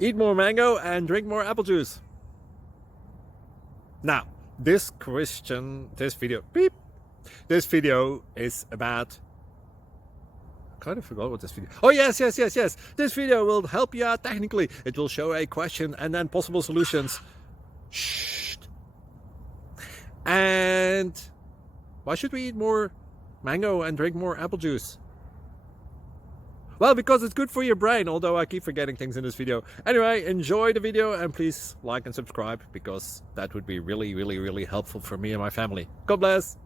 Eat more mango and drink more apple juice. Now, this video is about, I kind of forgot what this video. Oh, yes. This video will help you out technically. It will show a question and then possible solutions. Shh. And why should we eat more mango and drink more apple juice? Well, because it's good for your brain, although I keep forgetting things in this video. Anyway, enjoy the video and please like and subscribe, because that would be really helpful for me and my family. God bless!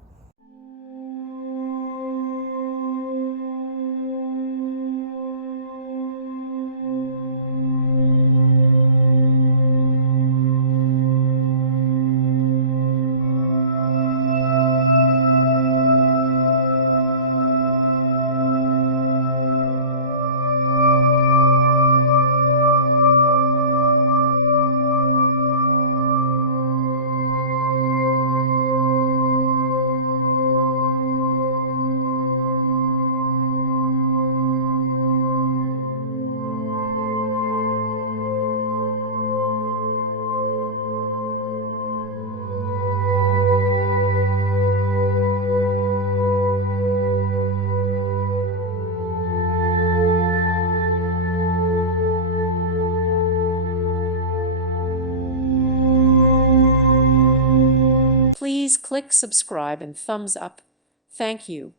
Please click subscribe and thumbs up. Thank you.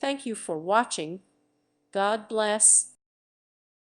Thank you for watching. God bless.